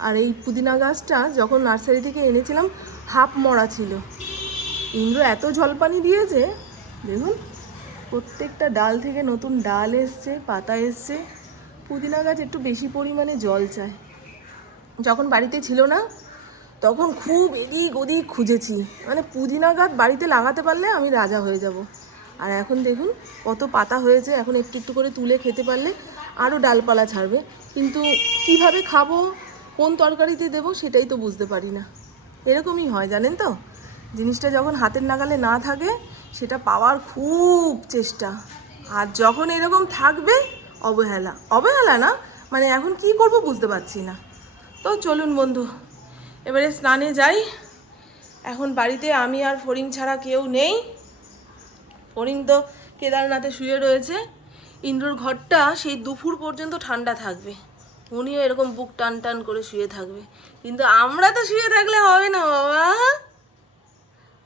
আর এই পুদিনা গাছটা যখন নার্সারি থেকে এনেছিলাম, হাফ মরা ছিল। ইন্দ্র এত জলপানি দিয়েছে, দেখুন, প্রত্যেকটা ডাল থেকে নতুন ডাল এসছে, পাতা এসছে। পুদিনা গাছ একটু বেশি পরিমাণে জল চায়। যখন বাড়িতে ছিল না, তখন খুব এদিক ওদিক খুঁজেছি। মানে পুদিনা গাছ বাড়িতে লাগাতে পারলে আমি রাজা হয়ে যাব। আর এখন দেখুন, কত পাতা হয়েছে, এখন একটু একটু করে তুলে খেতে পারলে আরও ডালপালা ছাড়বে। কিন্তু কীভাবে খাব? কোন তরকারিতে দেবো সেটাই তো বুঝতে পারি না। এরকমই হয়, জানেন তো? জিনিসটা যখন হাতের নাগালে না থাকে, সেটা পাওয়ার খুব চেষ্টা। আর যখন এরকম থাকবে, অবহেলা। অবহেলা না মানে এখন কি করব বুঝতে পারছি না। তো চলুন বন্ধু, এবারে স্নানে যাই। এখন বাড়িতে আমি আর ফরিং ছাড়া কেউ নেই। ফরিং তো কেদারনাথে শুয়ে রয়েছে। ইন্দ্রর ঘরটা সেই দুপুর পর্যন্ত ঠান্ডা থাকবে। উনিও এরকম বুক টান টান করে শুয়ে থাকবে। কিন্তু আমরা তো শুয়ে থাকলে হবে না, বাবা।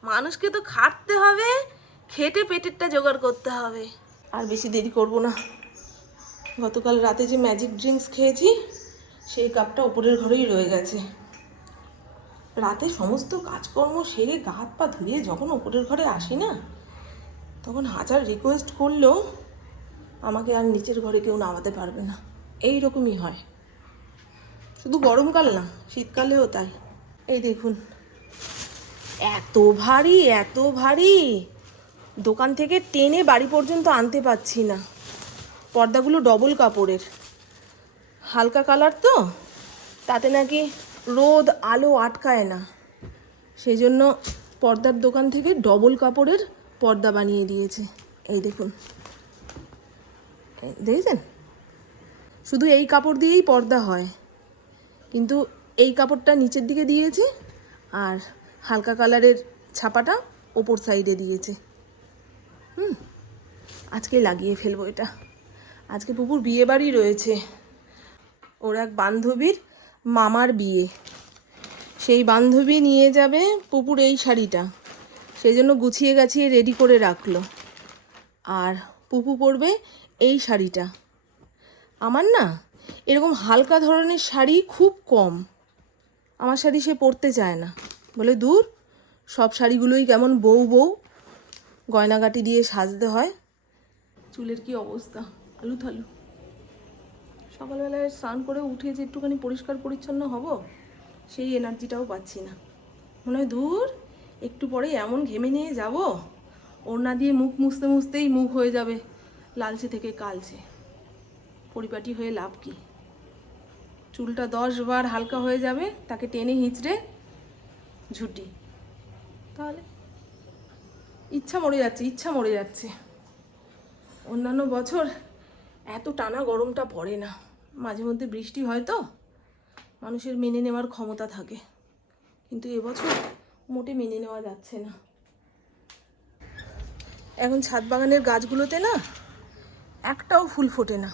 মানুষকে তো খাটতে হবে, খেটে পেটেরটা জোগাড় করতে হবে। আর বেশি দেরি করব না। গতকাল রাতে যে ম্যাজিক ড্রিঙ্কস খেয়েছি, সেই কাপটা উপরের ঘরেই রয়ে গেছে। রাতে সমস্ত কাজকর্ম সেরে গা হাত পা ধুয়ে যখন উপরের ঘরে আসি না, তখন হাজার রিকোয়েস্ট করলেও আমাকে আর নিচের ঘরে কেউ নামাতে পারবে না। এই রকমই হয়। শুধু গরমকাল না, শীতকালেও তাই। এই দেখুন, এত ভারী এত ভারী। দোকান থেকে টেনে বাড়ি পর্যন্ত আনতে পারছি না। পর্দাগুলো ডবল কাপড়ের। হালকা কালার তো, তাতে নাকি রোদ আলো আটকায় না। সেই জন্য পর্দার দোকান থেকে ডবল কাপড়ের পর্দা বানিয়ে দিয়েছে। এই দেখুন দেখেছেন? শুধু এই কাপড় দিয়েই পর্দা হয়। কিন্তু এই কাপড়টা নিচের দিকে দিয়েছে আর হালকা কালারের ছাপাটা ওপর সাইডে দিয়েছে। হুম, আজকে লাগিয়ে ফেলব এটা। আজকে পুকুর বিয়ে বাড়ি রয়েছে। ওর এক বান্ধবীর মামার বিয়ে। সেই বান্ধবী নিয়ে যাবে পুপুর এই শাড়িটা। সেই জন্য গুছিয়ে গাছিয়ে রেডি করে রাখল। আর পুপু পরবে এই শাড়িটা। আমার না এরকম হালকা ধরনের শাড়ি খুব কম। আমার শাড়ি সে পরতে চায় না। বলে, দূর, সব শাড়িগুলোই কেমন বউ বউ। গয়নাগাটি দিয়ে সাজতে হয়। চুলের কি অবস্থা? আলু থালু। সকালবেলায় স্নান করে উঠে যে একটুখানি পরিষ্কার পরিচ্ছন্ন হব, সেই এনার্জিটাও পাচ্ছি না। মনে হয়, দূর, একটু পরে এমন ঘেমে নিয়ে যাব, ওড়না দিয়ে মুখ মুছতে মুছতেই মুখ হয়ে যাবে, লালচে থেকে কালচে। পরিপাটি হয়ে লাভ কি? চুলটা দশ বার হালকা হয়ে যাবে, তাকে টেনে হিঁচড়ে ঝুটি। তাহলে ইচ্ছা মরে যাচ্ছে, ইচ্ছা মরে যাচ্ছে। অন্যান্য বছর এত টানা গরমটা পড়ে না। মাঝে মধ্যে বৃষ্টি হয় তো, মানুষের মেনে নেওয়ার ক্ষমতা থাকে। কিন্তু এবছর মোটে মেনে নেওয়া যাচ্ছে না। এখন ছাদ বাগানের গাছগুলোতে না একটাও ফুল ফোটে না।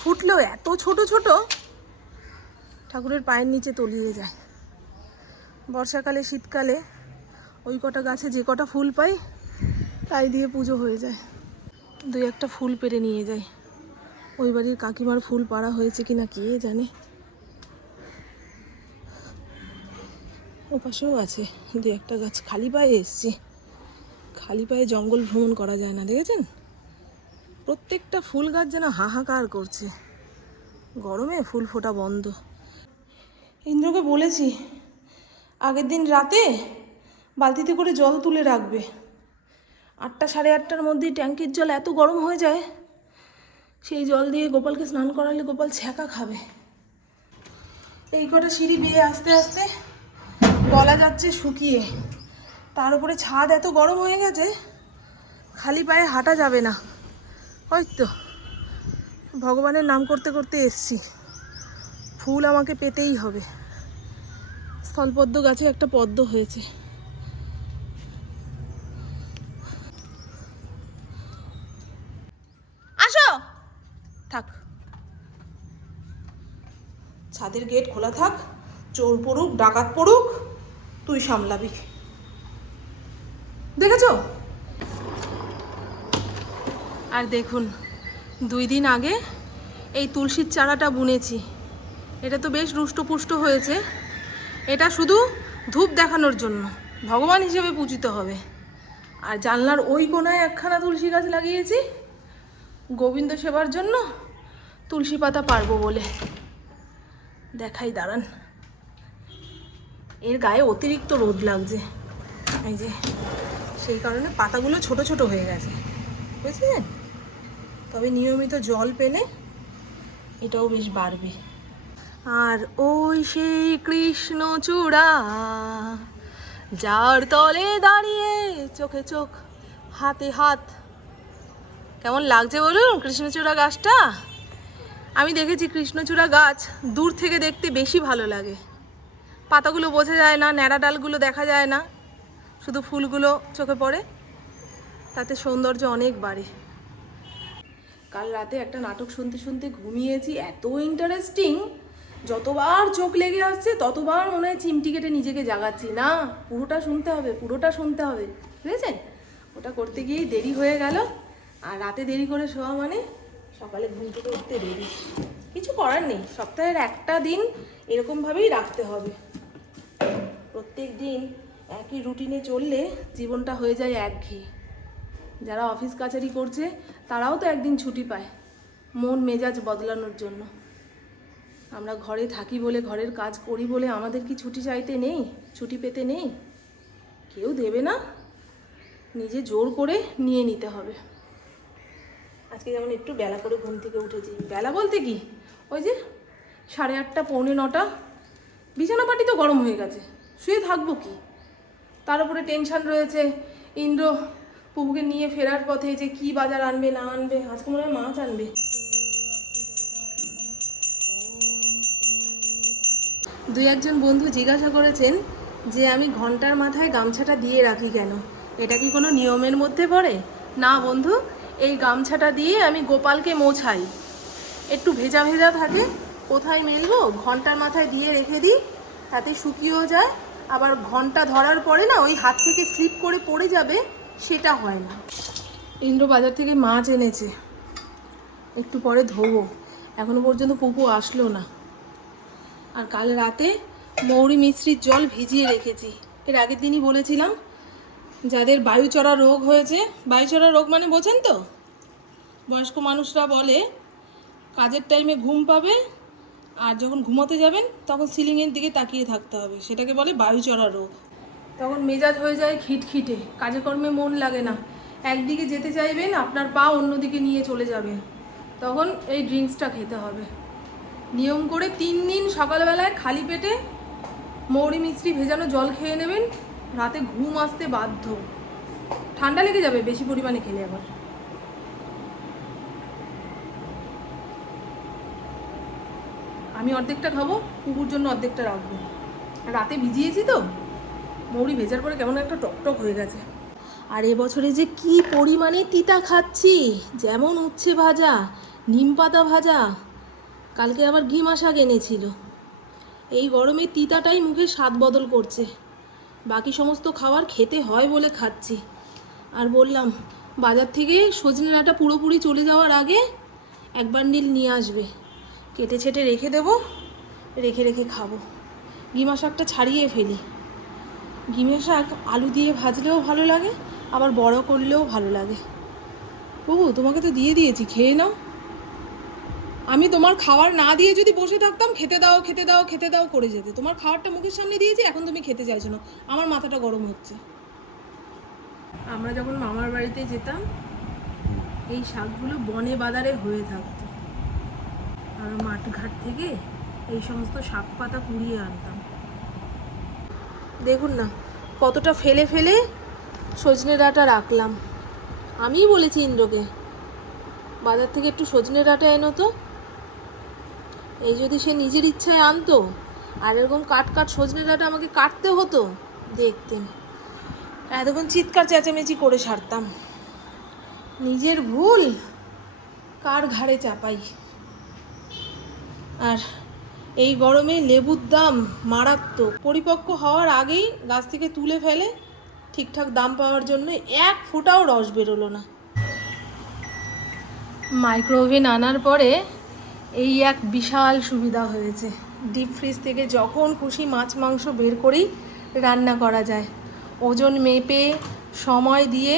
ফুটলেও এত ছোট ছোট ঠাকুরের পায়ের নিচে তলিয়ে যায়। বর্ষাকালে, শীতকালে ওই কটা গাছে যে কটা ফুল পাই, তাই দিয়ে পুজো হয়ে যায়। দুই একটা ফুল পেরে নিয়ে যায়। ওই বাড়ির কাকিমার ফুল পাড়া হয়েছে কিনা কে জানে? ও পাশেও আছে। দু একটা গাছ খালি পায়ে এসছে। খালি পায়ে জঙ্গল ভ্রমণ করা যায় না, দেখেছেন? প্রত্যেকটা ফুল গাছ যেন হাহাকার করছে। গরমে ফুল ফোটা বন্ধ। ইন্দ্রকে বলেছি, আগের দিন রাতে বালতিতে করে জল তুলে রাখবে। আটটা সাড়ে আটটার মধ্যেই ট্যাঙ্কির জল এত গরম হয়ে যায়, সেই জল দিয়ে গোপালকে স্নান করালে গোপাল ছ্যাঁকা খাবে। এই কটা সিঁড়ি বেয়ে আস্তে আস্তে গলা যাচ্ছে শুকিয়ে। তার উপরে ছাদ এত গরম হয়ে গেছে, খালি পায়ে হাঁটা যাবে না। ওই তো, ভগবানের নাম করতে করতে এসছি। ফুল আমাকে পেতেই হবে। স্থলপদ্ম গাছে একটা পদ্ম হয়েছে। আসো! থাক। ছাদের গেট খোলা থাক, চোর পড়ুক, ডাকাত পড়ুক, তুই সামলাবি। দেখেছ? আর দেখুন, দুই দিন আগে এই তুলসীর চারাটা বুনেছি। এটা তো বেশ রুষ্টপুষ্ট হয়েছে। এটা শুধু ধূপ দেখানোর জন্য। ভগবান হিসেবে পূজিত হবে। আর জানলার ওই কোনায় একখানা তুলসী গাছ লাগিয়েছি। গোবিন্দ সেবার জন্য তুলসী পাতা পারব বলে। দেখাই, দাঁড়ান। এর গায়ে অতিরিক্ত রোদ লাগছে। এই যে, সেই কারণে পাতাগুলো ছোট ছোট হয়ে গেছে। বুঝলেন? তবে নিয়মিত জল পেলে এটাও বেশ বাড়বে। আর ওই সেই কৃষ্ণ চূড়া, যার তলে দাঁড়িয়ে চোখে চোখ, হাতে হাত। কেমন লাগছে বলুন কৃষ্ণচূড়া গাছটা? আমি দেখেছি কৃষ্ণচূড়া গাছ দূর থেকে দেখতে বেশি ভালো লাগে। পাতাগুলো বোঝা যায় না, ন্যাড়া ডালগুলো দেখা যায় না, শুধু ফুলগুলো চোখে পড়ে। তাতে সৌন্দর্য অনেক বাড়ে। কাল রাতে একটা নাটক শুনতে শুনতে ঘুমিয়েছি, এত ইন্টারেস্টিং যতবার চোখ লেগে আসছে, ততবার মনে হয় চিমটি কেটে নিজেকে জাগাচ্ছি। না, পুরোটা শুনতে হবে, পুরোটা শুনতে হবে। বুঝেছেন ওটা করতে গিয়েই দেরি হয়ে গেল। আর রাতে দেরি করে শোয়া মানে সকালে ঘুম থেকে উঠতে দেরি। কিছু করার নেই, সপ্তাহের একটা দিন এরকমভাবেই রাখতে হবে। প্রত্যেক দিন একই রুটিনে চললে জীবনটা হয়ে যায় একঘেয়ে। যারা অফিস কাছারি করছে, তারাও তো একদিন ছুটি পায়, মন মেজাজ বদলানোর জন্য। আমরা ঘরে থাকি বলে, ঘরের কাজ করি বলে আমাদের কি ছুটি চাইতে নেই? ছুটি পেতে নেই? কেউ দেবে না? নিজে জোর করে নিয়ে নিতে হবে। আজকে যেমন একটু বেলা করে ঘুম থেকে উঠেছি। বেলা বলতে কি? ওই যে সাড়ে আটটা, পৌনে নটা বিছানা পাটি তো গরম হয়ে গেছে। শুয়ে থাকব কি? তার উপরে টেনশন রয়েছে। ইন্দ্র প্রভুকে নিয়ে ফেরার পথে যে কি বাজার আনবে, না আনবে, আজকে মনে হয় মাছ আনবে। দুই একজন বন্ধু জিজ্ঞাসা করেছেন যে আমি ঘণ্টার মাথায় গামছাটা দিয়ে রাখি কেন? এটা কি কোনো নিয়মের মধ্যে পড়ে? না বন্ধু, এই গামছাটা দিয়ে আমি গোপালকে মোছাই। একটু ভেজা ভেজা থাকে, কোথায় মেলবো? ঘণ্টার মাথায় দিয়ে রেখে দিই, তাতে শুকিয়েও যায়। আবার ঘণ্টা ধরার পরে না, ওই হাত থেকে স্লিপ করে পড়ে যাবে, সেটা হয় না। ইন্দ্র বাজার থেকে মাছ এনেছে। একটু পরে ধোবো। এখনও পর্যন্ত পুপু আসলো না। আর কাল রাতে মৌরি মিশ্রির জল ভিজিয়ে রেখেছি। এর আগের দিনই বলেছিলাম, যাদের বায়ুচড়া রোগ হয়েছে বায়ুচড়া রোগ মানে বোঝেন তো? বয়স্ক মানুষরা বলে, কাজের টাইমে ঘুম পাবে আর যখন ঘুমোতে যাবেন, তখন সিলিংয়ের দিকে তাকিয়ে থাকতে হবে। সেটাকে বলে বায়ুচড়া রোগ। তখন মেজাজ হয়ে যায় খিটখিটে, কাজে কর্মে মন লাগে না। একদিকে যেতে চাইবেন, আপনার পা অন্যদিকে নিয়ে চলে যাবে। তখন এই ড্রিঙ্কসটা খেতে হবে। নিয়ম করে তিন দিন সকালবেলায় খালি পেটে মৌরি মিশ্রি ভেজানো জল খেয়ে নেবেন। রাতে ঘুম আসতে বাধ্য। ঠান্ডা লেগে যাবে বেশি পরিমাণে খেলে আবার। আমি অর্ধেকটা খাব, কুকুর জন্য অর্ধেকটা রাখব। রাতে ভিজিয়েছি তো, মৌরি ভেজার পরে কেমন একটা টকটক হয়ে গেছে। আর এবছরে যে কি পরিমাণে তিতা খাচ্ছি, যেমন উচ্ছে ভাজা, নিম পাতা ভাজা কালকে আবার ঘিমা শাক এনেছিল। এই গরমে তিতাটাই মুখে স্বাদ বদল করছে। বাকি সমস্ত খাবার খেতে হয় বলে খাচ্ছি। আর বললাম, বাজার থেকে সজনে ডাঁটা পুরোপুরি চলে যাওয়ার আগে এক বান্ডিল নিয়ে আসবে। কেটে ছেটে রেখে দেবো, রেখে রেখে খাব। গিমা শাকটা ছাড়িয়ে ফেলি। গিমে শাক আলু দিয়ে ভাজলেও ভালো লাগে, আবার বড় করলেও ভালো লাগে। বাবু তোমাকে তো দিয়ে দিয়েছি, খেয়ে নাও। আমি তোমার খাবার না দিয়ে যদি বসে থাকতাম খেতে দাও খেতে দাও খেতে দাও করে যেতে। তোমার খাবারটা মুখের সামনে দিয়েছি এখন তুমি খেতে চাইছো না। আমার মাথাটা গরম হচ্ছে। আমরা যখন মামার বাড়িতে যেতাম এই শাকগুলো বনে বাদারে হয়ে থাকতো। আর মাঠঘাট থেকে এই সমস্ত শাক পাতা কুড়িয়ে আনতাম। দেখুন না কতটা ফেলে ফেলে সজনে ডাঁটা রাখলাম। আমিই বলেছি ইন্দ্রকে বাজার থেকে একটু সজনে ডাঁটা এনো তো। এই যদি সে নিজের ইচ্ছায় আনতো, আর এরকম কাট কাট সজনে ডাঁটা আমাকে কাটতে হতো, দেখতেন। এতক্ষণ চিৎকার চেঁচামেচি করে সারতাম। নিজের ভুল কার ঘাড়ে চাপাই? আর এই গরমে লেবুর দাম মারাত্মক। পরিপক্ক হওয়ার আগেই গাছ থেকে তুলে ফেলে ঠিকঠাক দাম পাওয়ার জন্য এক ফোঁটাও রস বেরোলো না। মাইক্রোওভেন আনার পরে এই এক বিশাল সুবিধা হয়েছে। ডিপ ফ্রিজ থেকে যখন খুশি মাছ, মাংস বের করেই রান্না করা যায়। ওজন মেপে সময় দিয়ে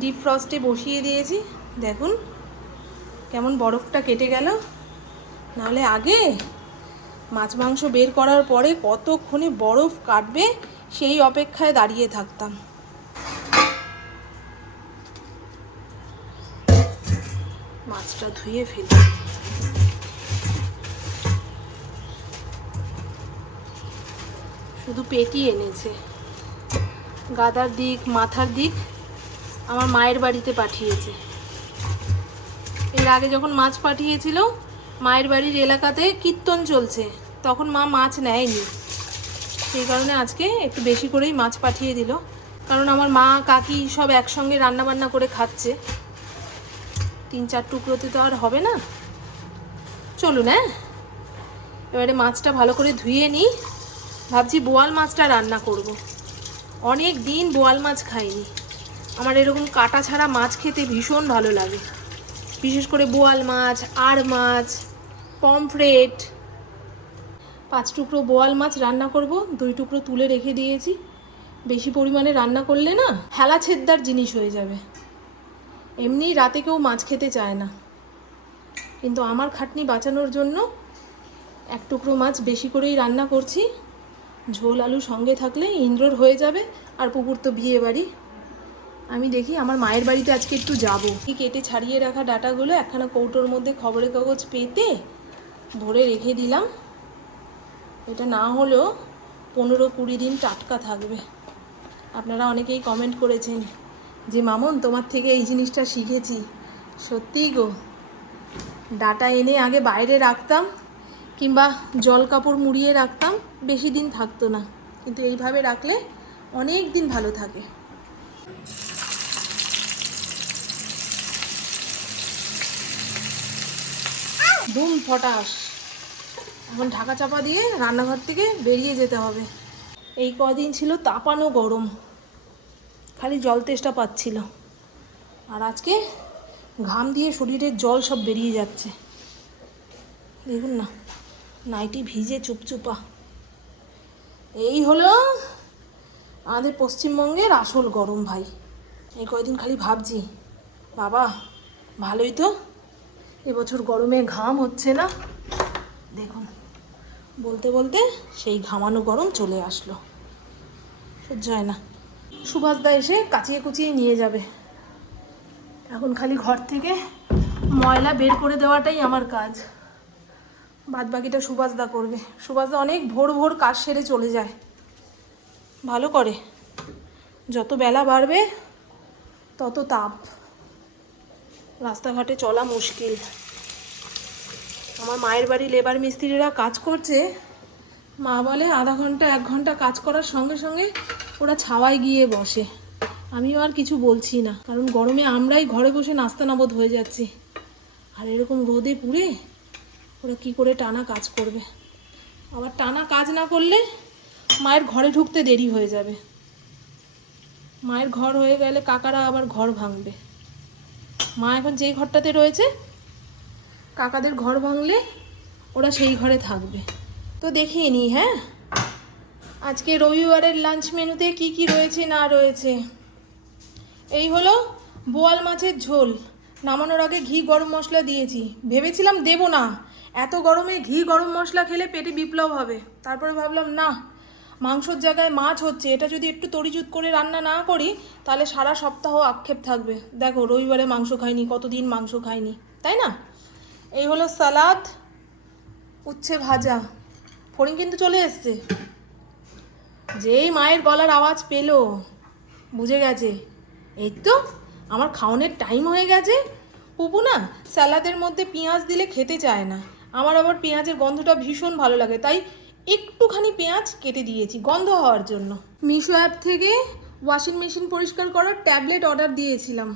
ডিপ ফ্রস্টে বসিয়ে দিয়েছি। দেখুন, কেমন বরফটা কেটে গেল। নাহলে আগে মাছ, মাংস বের করার পরে কতক্ষণে বরফ কাটবে সেই অপেক্ষায় দাঁড়িয়ে থাকতাম। মাছটা ধুয়ে ফেলি। শুধু পেটি এনেছে। গাদার দিক, মাথার দিক আমার মায়ের বাড়িতে পাঠিয়েছে। এর আগে যখন মাছ পাঠিয়েছিল, মায়ের বাড়ির এলাকাতে কীর্তন চলছে। তখন মা মাছ নেয়নি। সেই কারণে আজকে একটু বেশি করেই মাছ পাঠিয়ে দিল। কারণ আমার মা, কাকি সব একসঙ্গে রান্না বান্না করে খাচ্ছে। তিন চার টুকরোতে তো আর হবে না। চলুন হ্যাঁ? এবারে মাছটা ভালো করে ধুয়ে নিই। ভাবছি বোয়াল মাছটা রান্না করব। অনেক দিন বোয়াল মাছ খাইনি। আমার এরকম কাটা ছাড়া মাছ খেতে ভীষণ ভালো লাগে। বিশেষ করে বোয়াল মাছ, আর মাছ, পমফ্রেট। পাঁচ টুকরো বোয়াল মাছ রান্না করব, দুই টুকরো তুলে রেখে দিয়েছি। বেশি পরিমাণে রান্না করলে না হেলা ছেদ্দার জিনিস হয়ে যাবে। এমনি রাতে কেউ মাছ খেতে চায় না। কিন্তু আমার খাটনি বাঁচানোর জন্য এক টুকরো মাছ বেশি করেই রান্না করছি। ঝোল আলু সঙ্গে থাকলে ইন্দ্রর হয়ে যাবে আর পুকুর তো বিয়ে বাড়ি। আমি দেখি আমার মায়ের বাড়িতে আজকে একটু যাব। কেটে ছাড়িয়ে রাখা ডাটাগুলো একখানা কৌটোর মধ্যে খবরের কাগজ পেতে ভরে রেখে দিলাম। এটা না হলেও পনেরো কুড়ি দিন টাটকা থাকবে। আপনারা অনেকেই কমেন্ট করেছেন যে, মামন, তোমার থেকে এই জিনিসটা শিখেছি। সত্যিই গো, ডাটা এনে আগে বাইরে রাখতাম কিংবা জল কাপড় মুড়িয়ে রাখতাম, বেশি দিন থাকতো না। কিন্তু এইভাবে রাখলে অনেক দিন ভালো থাকে। ধুম, ফটাস। এখন ঢাকা চাপা দিয়ে রান্নাঘর থেকে বেরিয়ে যেতে হবে। এই কদিন ছিল তাপানো গরম। খালি জল তেষ্টা পাচ্ছিল। আর আজকে ঘাম দিয়ে শরীরের জল সব বেরিয়ে যাচ্ছে। দেখুন না। নাইটি ভিজে চুপচুপা। এই হলো আমাদের পশ্চিমবঙ্গের আসল গরম ভাই। এই কয়দিন খালি ভাবছি, বাবা, ভালোই তো। এবছর গরমে ঘাম হচ্ছে না। দেখুন, বলতে বলতে সেই ঘামানো গরম চলে আসলো। সহ্য হয় না। সুভাষদা এসে কাচিয়ে কুচিয়ে নিয়ে যাবে। এখন খালি ঘর থেকে ময়লা বের করে দেওয়াটাই আমার কাজ। বাদ বাকিটা সুভাষদা করবে। সুভাষদা অনেক ভোর ভোর কাজ সেরে চলে যায়। ভালো করে। যত বেলা বাড়বে, তত তাপ। রাস্তাঘাটে চলা মুশকিল। আমার মায়ের বাড়ি লেবার মিস্ত্রিরা কাজ করছে। মা বলে, আধা ঘণ্টা, এক ঘণ্টা কাজ করার সঙ্গে সঙ্গে ওরা ছাওয়ায় গিয়ে বসে। আমিও আর কিছু বলছি না। কারণ গরমে আমরাই ঘরে বসে নাস্তা নাবোধ হয়ে যাচ্ছি। আর এরকম রোদে পুড়ে ওরা কি করে টানা কাজ করবে? আবার টানা কাজ না করলে মায়ের ঘরে ঢুকতে দেরি হয়ে যাবে। মায়ের ঘর হয়ে গেলে কাকারা আবার ঘর ভাঙবে। মা এখন যেই ঘরটাতে রয়েছে, কাকাদের ঘর ভাঙলে ওরা সেই ঘরে থাকবে। তো দেখিয়ে নিই হ্যাঁ? আজকে রবিবারের লাঞ্চ মেনুতে কি কি রয়েছে, না রয়েছে? এই হলো বোয়াল মাছের ঝোল। নামানোর আগে ঘি, গরম মশলা দিয়েছি। ভেবেছিলাম দেব না। এত গরমে ঘি গরম মশলা খেলে পেটে বিপ্লব হবে। তারপরে ভাবলাম, না, মাংসর জায়গায় মাছ হচ্ছে। এটা যদি একটু তরিজুত করে রান্না না করি, তাহলে সারা সপ্তাহ আক্ষেপ থাকবে। দেখো, রবিবারে মাংস খাইনি, কতদিন মাংস খাইনি, তাই না? এই হলো সালাদ, উচ্ছে ভাজা। ফড়িং কিন্তু চলে এসছে। যেই মায়ের গলার আওয়াজ পেল, বুঝে গেছে। এই তো, আমার খাওয়ানোর টাইম হয়ে গেছে। পুপু না স্যালাদের মধ্যে পেঁয়াজ দিলে খেতে চায় না। আমার আবার পেঁয়াজের গন্ধটা ভীষণ ভালো লাগে, তাই একটুখানি পেঁয়াজ কেটে দিয়েছি গন্ধ হওয়ার জন্য। মিশো অ্যাপ থেকে ওয়াশিং মেশিন পরিষ্কার করার ট্যাবলেট অর্ডার দিয়েছিলাম।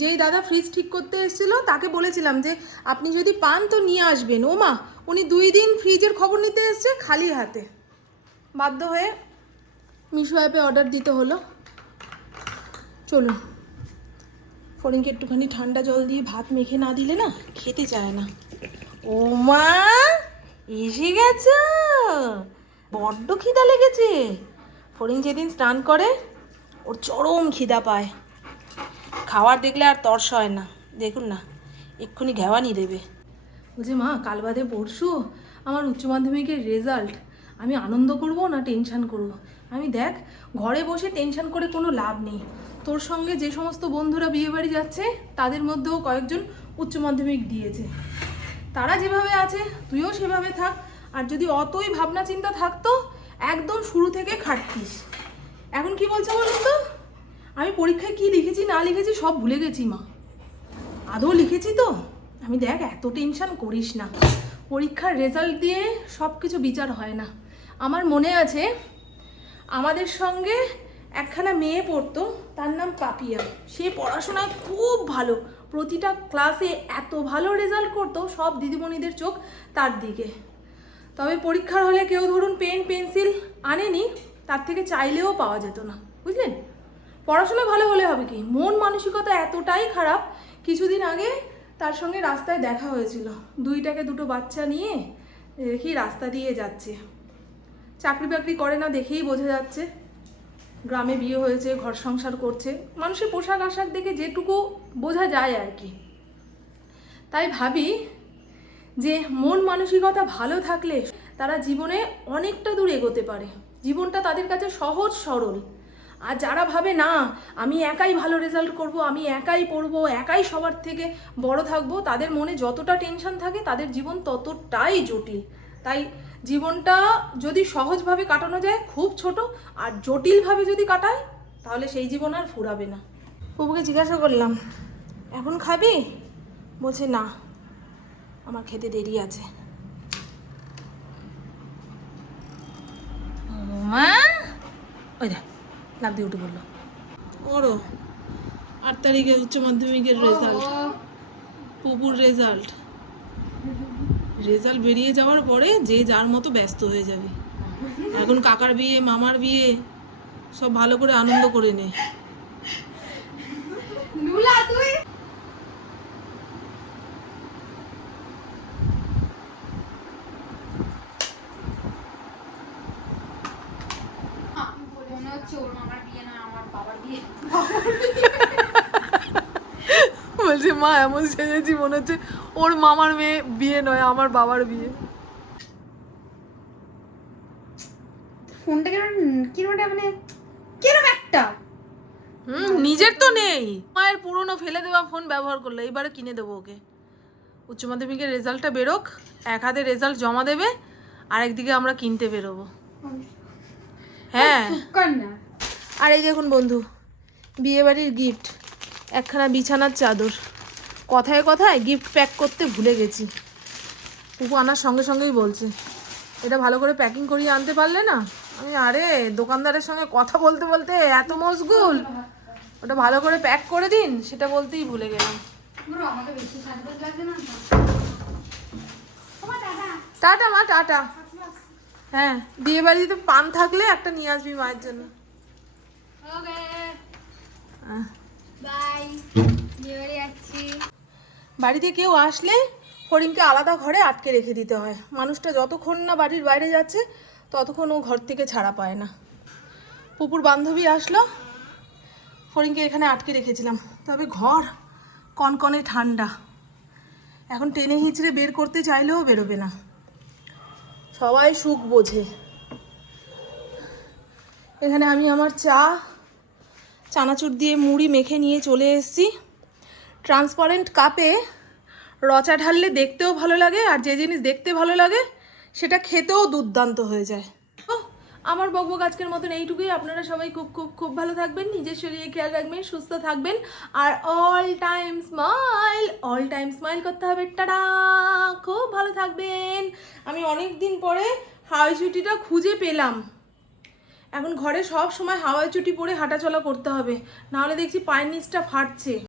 যেই দাদা ফ্রিজ ঠিক করতে এসেছিল, তাকে বলেছিলাম যে, আপনি যদি পান তো নিয়ে আসবেন। ও মা, উনি দুই দিন ফ্রিজের খবর নিতে এসছে খালি হাতে। বাধ্য হয়ে মিশো অ্যাপে অর্ডার দিতে হলো। চলুন। ফরিনকে একটুখানি ঠান্ডা জল দিয়ে ভাত মেখে না দিলে না খেতে চায় না। ও মা এসে গেছ? বড্ড খিদা লেগেছে। ফরিং যেদিন স্নান করে, ওর চরম খিদা পায়। খাবার দেখলে আর তর্স হয় না। দেখুন না, এক্ষুনি ঘেওয়ানি দেবে। বলছে, মা, কাল বাদে পরশু আমার উচ্চ মাধ্যমিকের রেজাল্ট আমি আনন্দ করব না টেনশন করব? আমি দেখ, ঘরে বসে টেনশন করে কোনো লাভ নেই। তোর সঙ্গে যে সমস্ত বন্ধুরা বিয়ে বাড়ি যাচ্ছে, তাদের মধ্যেও কয়েকজন উচ্চ মাধ্যমিক দিয়েছে। তারা যেভাবে আছে, তুইও সেভাবে থাক। আর যদি অতই ভাবনা চিন্তা থাকতো, একদম শুরু থেকে খাটতিস। এখন কি বলছে বলুন তো? আমি পরীক্ষায় কি লিখেছি, না লিখেছি, সব ভুলে গেছি মা। আদৌ লিখেছি তো? আমি দেখ, এত টেনশন করিস না। পরীক্ষার রেজাল্ট দিয়ে সব কিছু বিচার হয় না। আমার মনে আছে, আমাদের সঙ্গে একখানা মেয়ে পড়তো, তার নাম পাপিয়া। সে পড়াশোনায় খুব ভালো। প্রতিটা ক্লাসে এত ভালো রেজাল্ট করতো, সব দিদিমণিদের চোখ তার দিকে। তবে পরীক্ষার হলে কেউ ধরুন পেন পেন্সিল আনেনি, তার থেকে চাইলেও পাওয়া যেত না, বুঝলেন? পড়াশোনা ভালো হলে হবে কি? মন মানসিকতা এতটাই খারাপ, কিছুদিন আগে তার সঙ্গে রাস্তায় দেখা হয়েছিল। দুইটাকে দুটো বাচ্চা নিয়ে দেখি রাস্তা দিয়ে যাচ্ছে। চাকরি বাকরি করে না দেখেই বোঝা যাচ্ছে। গ্রামে বিয়ে হয়েছে, ঘর সংসার করছে, মানুষের পোশাক আশাক দেখে যেটুকু বোঝা যায় আর কি। তাই ভাবি যে মন মানসিকতা ভালো থাকলে তারা জীবনে অনেকটা দূর এগোতে পারে। জীবনটা তাদের কাছে সহজ, সরল। আর যারা ভাবে, না, আমি একাই ভালো রেজাল্ট করব, আমি একাই পড়ব, একাই সবার থেকে বড় থাকব, তাদের মনে যতটা টেনশন থাকে, তাদের জীবন ততটাই জটিল। তাই জীবনটা যদি সহজভাবে কাটানো যায় খুব ছোট আর জটিলভাবে যদি কাটায় তাহলে সেই জীবন আর ফুরাবে না। প্রভুকে জিজ্ঞাসা করলাম এখন খাবি? বলছে না আমার খেতে দেরি আছে। মা! ওই দেখ লাভ দিয়ে উঠে পড়ল। ওরও আট তারিখে উচ্চ মাধ্যমিকের রেজাল্ট পুপুর রেজাল্ট রেজাল্ট বেরিয়ে যাওয়ার পরে যে যার মতো ব্যস্ত হয়ে যাবে। এখন কাকার বিয়ে, মামার বিয়ে, সব ভালো করে আনন্দ করে নে লুলা তুই মনে হচ্ছে ওর মামার বিয়ে নয় আমার বাবার বিয়ে বলছে মা এমন সেজেছি মনে হচ্ছে ওর মামার মেয়ে বিয়ে নয় আমার বাবার বিয়ে। ফোনটা কিরম মানে কিরম একটা? হুম নিজের তো নেই। মায়ের পুরনো ফেলে দেওয়া ফোন ব্যবহার করল এবারে কিনে দেবো ওকে। উচ্চ মাধ্যমিকের রেজাল্টটা বেরোক এক হাতে রেজাল্ট জমা দেবে আর একদিকে আমরা কিনতে বেরোবো। হ্যাঁ। আর এই দেখুন বন্ধু বিয়েবাড়ির গিফট একখানা বিছানার চাদর। কথায় কথায় গিফট প্যাক করতে ভুলে গেছি। পুকু আনার সঙ্গে সঙ্গেই বলছে এটা ভালো করে প্যাকিং করিয়ে আনতে পারলে না? আমি আরে দোকানদারের সঙ্গে কথা বলতে বলতে এত মশগুল। ওটা ভালো করে প্যাক করে দিন সেটা বলতেই ভুলে গেলাম। টাটা। মা টাটা। হ্যাঁ বিয়ে বাড়িতে পান থাকলে একটা নিয়ে আসবি মায়ের জন্য। বাই বাড়িতে কেউ আসলে ফড়িংকে আলাদা ঘরে আটকে রেখে দিতে হয়। মানুষটা যতক্ষণ না বাড়ির বাইরে যাচ্ছে, ততক্ষণ ও ঘর থেকে ছাড়া পায় না। পুপুর বান্ধবী আসলো, ফড়িংকে এখানে আটকে রেখেছিলাম। তবে ঘর কনকনে ঠান্ডা। এখন টেনে হিঁচড়ে বের করতে চাইলেও বেরোবে না। সবাই সুখ বোঝে। এখানে আমি আমার চা, চানাচুর দিয়ে মুড়ি মেখে নিয়ে চলে এসেছি। ট্রান্সপারেন্ট কাপে রচা ঢাললে দেখতেও ভালো লাগে আর যে জিনিস দেখতে ভালো লাগে, সেটা খেতেও দুর্দান্ত হয়ে যায়। ও আমার বকবক আজকের মতন এইটুকুই। আপনারা সবাই খুব খুব খুব ভালো থাকবেন, নিজের শরীরে খেয়াল রাখবেন, সুস্থ থাকবেন, আর all time smile all time smile করতে হবে। টাটা! খুব ভালো থাকবেন। আমি অনেক দিন পরে হাওয়াই ছুটিটা খুঁজে পেলাম। এখন ঘরে সব সময় হাওয়াই চুটি পরে হাঁটাচলা করতে হবে। নাহলে দেখছি পায়ের নিচটা ফাটছে।